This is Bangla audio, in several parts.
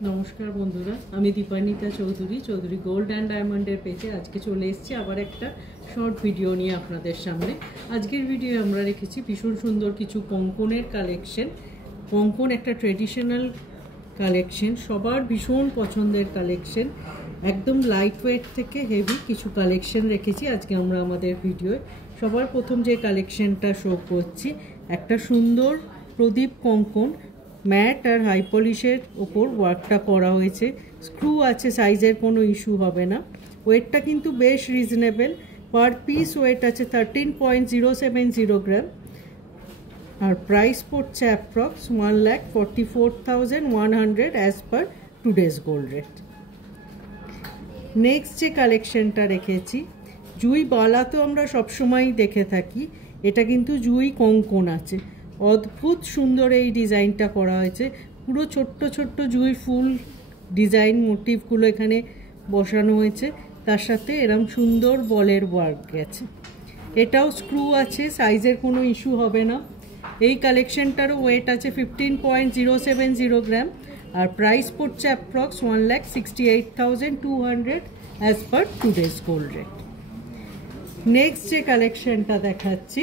नमस्कार बंधुरा आमी दीपानिता चौधुरी चौधुरी गोल्ड एंड डायमंडर पेजे आज के चले एसेछि आबार एकटा शर्ट भिडियो निये आपनादेर सामने। आजकेर भिडियो आमरा रेखेछि भीषण सुंदर किछु कंकनेर कालेक्शन। कंकन एकटा ट्रेडिशनल कालेक्शन, सबार भीषण पछंदेर कालेक्शन, एकदम लाइट वेट थेके हेवी किछु कालेक्शन रेखेछि आजके आमरा आमादेर भिडियोय। सबार प्रथम जे कालेक्शनटा शो करछि एकटा सुंदर प्रदीप कंकन मैट और हाई पलिशेर ओपर वार्कटा करा हयेछे। स्क्रू आछे, साइजेर कोनो इश्यू होबे ना। वेटटा किन्तु बेश रिजनेबल, पर पिस वेट आछे 13.070 ग्राम और प्राइस पड़ছে approx 1,44,100 as per today's gold rate. Next जे कालेक्शनटा रेखेছি জুই বালা তো আমরা সব সময়ই দেখে থাকি, এটা কিন্তু জুই কঙ্কন আছে। अद्भुत सुंदर এই ডিজাইনটা করা হয়েছে, পুরো ছোট্ট ছোট্ট জুঁই ফুল ডিজাইন মোটিভগুলো এখানে বসানো হয়েছে, তার সাথে এরকম সুন্দর বলের ওয়ার্ক গেছে। এটাও স্ক্রু আছে, সাইজের কোনো ইস্যু হবে না। এই কালেকশনটারও ওয়েট আছে 15.070 গ্রাম আর প্রাইস পড়ছে approx 1,68,200 as per today's gold rate. Next যে কালেকশনটা দেখাচ্ছি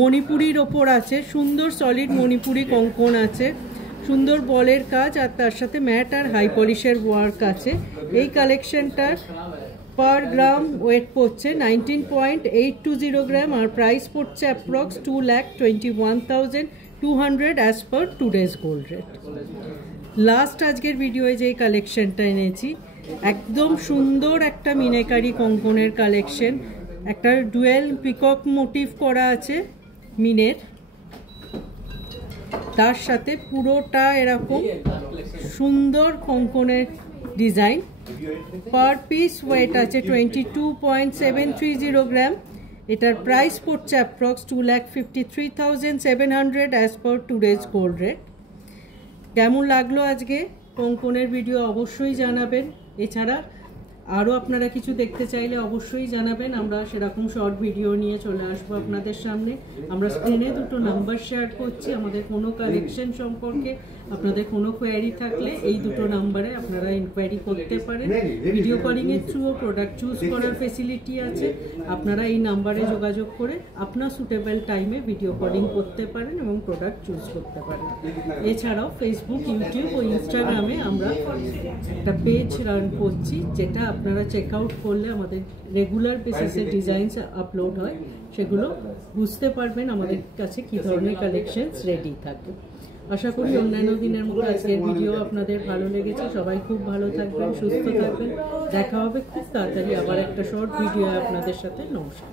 মণিপুরির ওপর আছে, সুন্দর সলিড মণিপুরি কঙ্কন আছে, সুন্দর বলের কাজ আর তার সাথে ম্যাট আর হাই পলিশের ওয়ার্ক আছে। এই কালেকশনটার পার গ্রাম ওয়েট পড়ছে 19.820 গ্রাম আর প্রাইস পড়ছে approx 2,21,200 as per today's gold rate. Last আজকের ভিডিওয়ে যে কালেকশনটা এনেছি একদম সুন্দর একটা মিনাকারি কঙ্কনের কালেকশন, একটা ডুয়েল পিকক মোটিভ করা আছে মিনের, তার সাথে পুরোটা এরকম সুন্দর কঙ্কনের ডিজাইন। পার পিস ওয়েট আছে 22.730 গ্রাম। এটার প্রাইস পড়ছে approx 2,53,700 as per today's gold rate. কেমন লাগলো আজকে কঙ্কনের ভিডিও অবশ্যই জানাবেন। এছাড়া আরও আপনারা কিছু দেখতে চাইলে অবশ্যই জানাবেন, আমরা সেরকম শর্ট ভিডিও নিয়ে চলে আসবো আপনাদের সামনে। আমরা স্ক্রিনে দুটো নাম্বার শেয়ার করছি, আমাদের কোনো কালেকশন সম্পর্কে আপনাদের কোনো কোয়ারি থাকলে এই দুটো নাম্বারে আপনারা ইনকোয়ারি করতে পারেন। ভিডিও কলিংয়ের থ্রুও প্রোডাক্ট চুজ করার ফেসিলিটি আছে, আপনারা এই নাম্বারে যোগাযোগ করে আপনার সুটেবল টাইমে ভিডিও কলিং করতে পারেন এবং প্রোডাক্ট চুজ করতে পারেন। এছাড়াও ফেসবুক, ইউটিউব ও ইনস্টাগ্রামে আমরা একটা পেজ রান করছি, যেটা আপনারা চেক আউট করলে আমাদের রেগুলার বেসিসে ডিজাইনস আপলোড হয়, সেগুলো বুঝতে পারবেন আমাদের কাছে কী ধরনের কালেকশনস রেডি থাকে। আশা করি অন্যান্য দিনের মতো আজকের ভিডিও আপনাদের ভালো লেগেছে। সবাই খুব ভালো থাকবেন, সুস্থ থাকবেন। দেখা হবে খুব তাড়াতাড়ি আবার একটা শর্ট ভিডিও আপনাদের সাথে। নমস্কার।